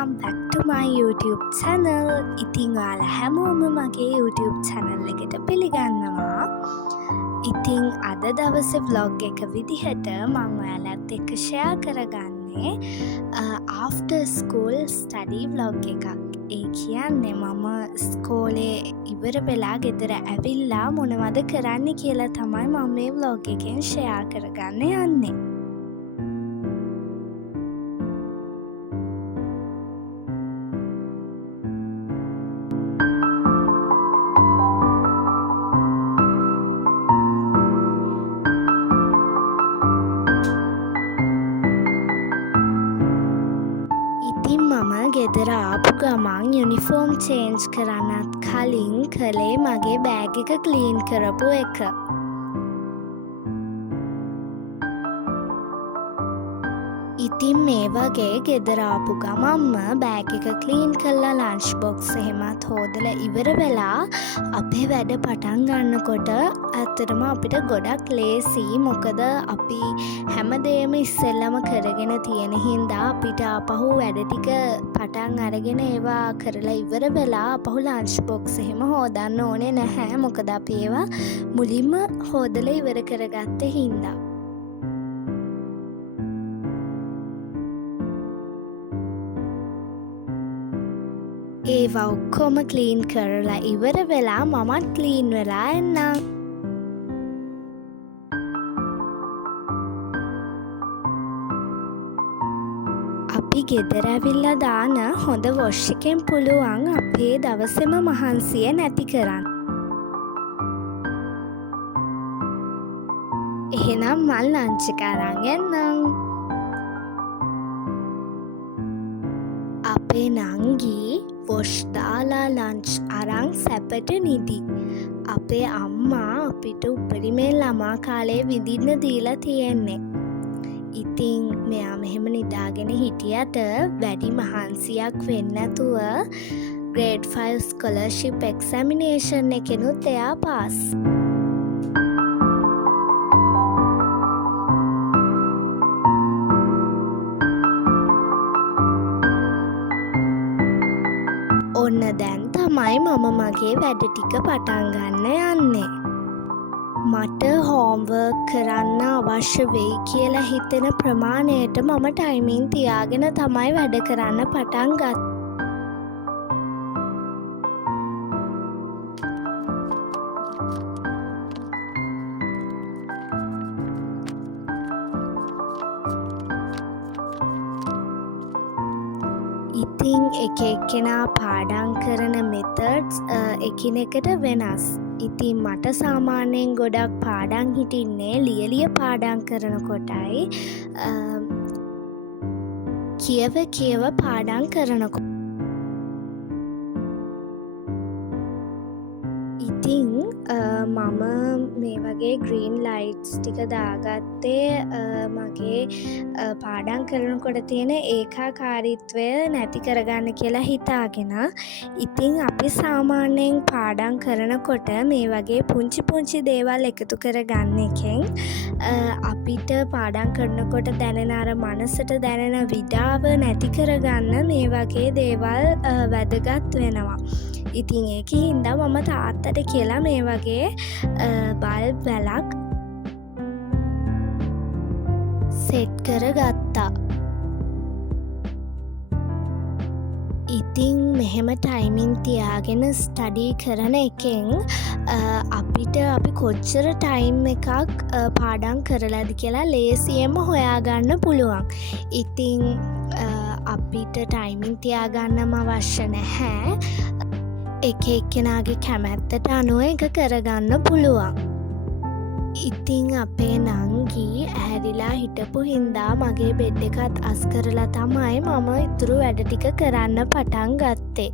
welcome back to my YouTube channel. ඉතින් ඔයාලා හැමෝම මගේ YouTube channel එකට පිළිගන්නවා. ඉතින් අද දවසේ vlog එක විදිහට මම ඔයාලත් එක්ක share කරගන්නේ after school study vlog එකක්. ඒ කියන්නේ මම ස්කෝලේ ඉවර වෙලා ගෙදර ඇවිල්ලා මොනවද කරන්න කියලා තමයි මම මේ vlog එකෙන් share කරගන්න යන්නේ. මම ගෙදර ආපු ගමන් යුනිෆෝම් චේන්ජ් කරන්නත් කලින් කළේ මගේ බෑග් එක ක්ලීන් කරපු එක. ඉතින් මේ වගේ ගෙදර ආපු ගමන්ම බෑග් එක ක්ලීන් කරලා ලන්ච් බොක්ස් එහෙමත් හොදලා ඉවර වෙලා අපේ වැඩ පටන් ගන්නකොට ඇත්තටම අපිට ගොඩක් ලේසි. මොකද අපි හැමදේම ඉස්සෙල්ලම කරගෙන තියෙන හින්දා අපිට ආපහු වැඩ ටික පටන් අරගෙන ඒවා කරලා ඉවර වෙලා ආපහු ලන්ච් බොක්ස් එහෙම හොදන්න ඕනේ නැහැ. මොකද අපි ඒවා මුලින්ම හොදලා ඉවර කරගත්ත හින්දා. ඒවා ඔක්කොම ක්ලීන් කරලා ඉවර වෙලා මමත් ක්ලීන් වෙලා එන්නම්. අපි ගෙදර ඇවිල්ලා දාන හොඳ වොෂ් එකෙන් පුළුවන් අපේ දවසේම මහන්සිය නැති කරන්න. එහෙනම් මල් ලන්ච් එක අරන් එන්නම්. අපේ නංගී වොෂ් දාලා ලන්ච් අරන් සැපට නිදි. අපේ අම්මා අපිට උපරිමේ ළමා කාලේ විඳින්න දීලා තියෙන්නේ. ඉතින් මෙයා මෙහෙම නිදාගෙන හිටියට වැඩි මහන්සියක් වෙන්නේ නැතුව grade 5 scholarship examination එකෙනුත් එයා පාස්. ඔන්න දැන් තමයි මම මගේ වැඩ ටික පටන් ගන්න යන්නේ. මට හෝම්වර්ක් කරන්න අවශ්‍ය වෙයි කියලා හිතෙන ප්‍රමාණයට මම ටයිමින් තියාගෙන තමයි වැඩ කරන්න පටන් ගත්තේ. ඉතින් එක එක්කෙනා පාඩම් කරන මෙතඩ්ස් එකිනෙකට වෙනස්. ඉතින් මට සාමාන්‍යයෙන් ගොඩක් පාඩම් හිටින්නේ ලියලිය පාඩම් කරනකොටයි කියව පාඩම් කරනකොට. ඉතින් මම මේ වගේ ග්‍රීන් ලයිට්ස් ටික දාගත්තේ මගේ පාඩම් කරනකොට තියෙන ඒකාකාරීත්වය නැති කරගන්න කියලා හිතාගෙන. ඉතින් අපි සාමාන්‍යයෙන් පාඩම් කරනකොට මේ වගේ පුංචි දේවල් එකතු කරගන්න එකෙන් අපිට පාඩම් කරනකොට දැනෙන අර මනසට දැනෙන විඩාව නැති කරගන්න මේ වගේ දේවල් වැදගත් වෙනවා. ඉතින් ඒකින්ද මම තාත්තට කියලා මේ වගේ බල්බ් වැලක් සෙට් කරගත්තා. ඉතින් මෙහෙම ටයිමින් තියාගෙන ස්ටඩී කරන එකෙන් අපිට අපි කොච්චර ටයිම් එකක් පාඩම් කරලාද කියලා ලේසියෙන්ම හොයාගන්න පුළුවන්. ඉතින් අපිට ටයිමින් තියාගන්නම අවශ්‍ය නැහැ. එක එක්කෙනාගේ කැමැත්තට අනුව එක කරගන්න පුළුවන්. ඉතින් අපේ නංගී ඇහැරිලා හිටපු හින්දා මගේ බෙඩ් එකත් අස් කරලා තමයි මම ඉතුරු වැඩ ටික කරන්න පටන් ගත්තේ.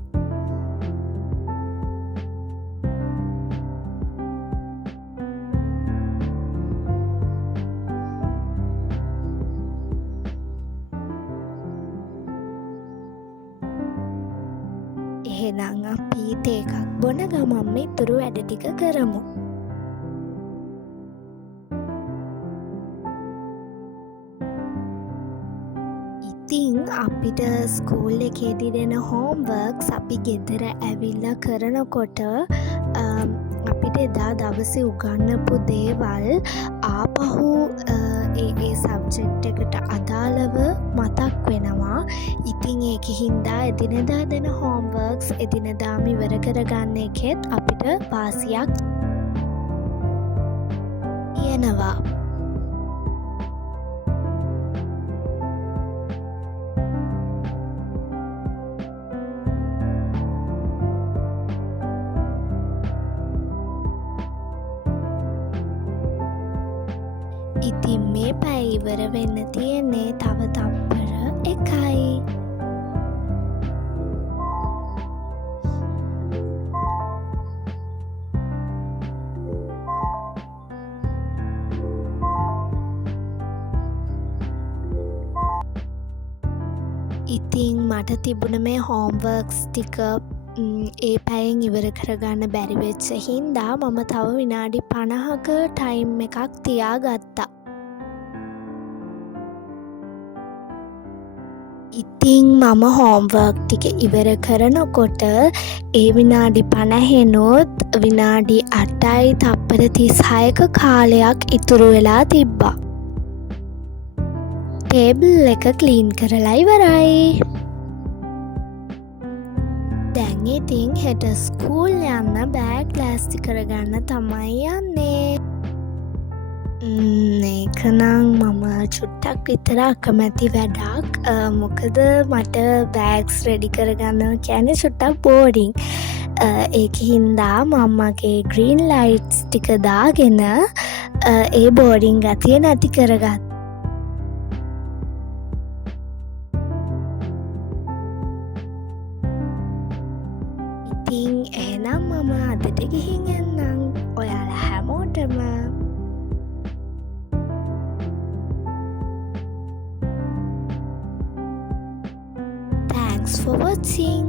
එහෙනම් අපි තේ එකක් බොන ගමන්ම ඉතුරු වැඩ ටික කරමු. ඉතිං අපිට ස්කූල් එකේදී දෙන හෝම්වර්ක්ස් අපි ගෙදර ඇවිල්ලා කරනකොට අපිට එදා දවසේ උගන්නපු දේවල් ආපහු ඒ සබ්ජෙක්ට් එකට අදාළව මතක් වෙනවා. ඉතින් ඒක හින්දා එදිනෙදා දෙන හෝම්වර්ක්ස් එදිනෙදාම ඉවර කරගන්න එකෙත් අපිට වාසියක් තියෙනවා. ඉතින් මේ පැය ඉවර වෙන්න තියෙන්නේ තව තප්පර 1යි. ඉතින් මට තිබුණ මේ හෝම්වර්ක්ස් ටික ඒ පැයෙන් ඉවර කරගන්න බැරි වෙච්ච හින්දා මම තව විනාඩි 50ක ටයිම් එකක් තියාගත්තා. ඉතින් මම හෝම්වර්ක් ටික ඉවර කරනකොට ඒ විනාඩි 50නොත් විනාඩි 8යි තප්පර 36ක කාලයක් ඉතුරු වෙලා තිබ්බා. ටේබල් එක ක්ලීන් කරලා ඉවරයි. දැන් ඉතින් හෙට ස්කූල් යන්න බෑග් ලෑස්ති කරගන්න තමයි යන්නේ. ඒකනම් මම චුට්ටක් විතර අකමැති වැඩක්. මොකද මට බෑග්ස් රෙඩි කරගන්න කියන්නේ චුට්ටක් බෝරිං. ඒක හින්දා මම්මගේ ග්‍රීන් ලයිට්ස් ටික දාගෙන ඒ බෝරිං ගතිය නැති කරගත්තා. ඉතින් එහෙනම් මම අදට ගිහින් එන්නම්. ඔයාලා හැමෝටම thanks for watching.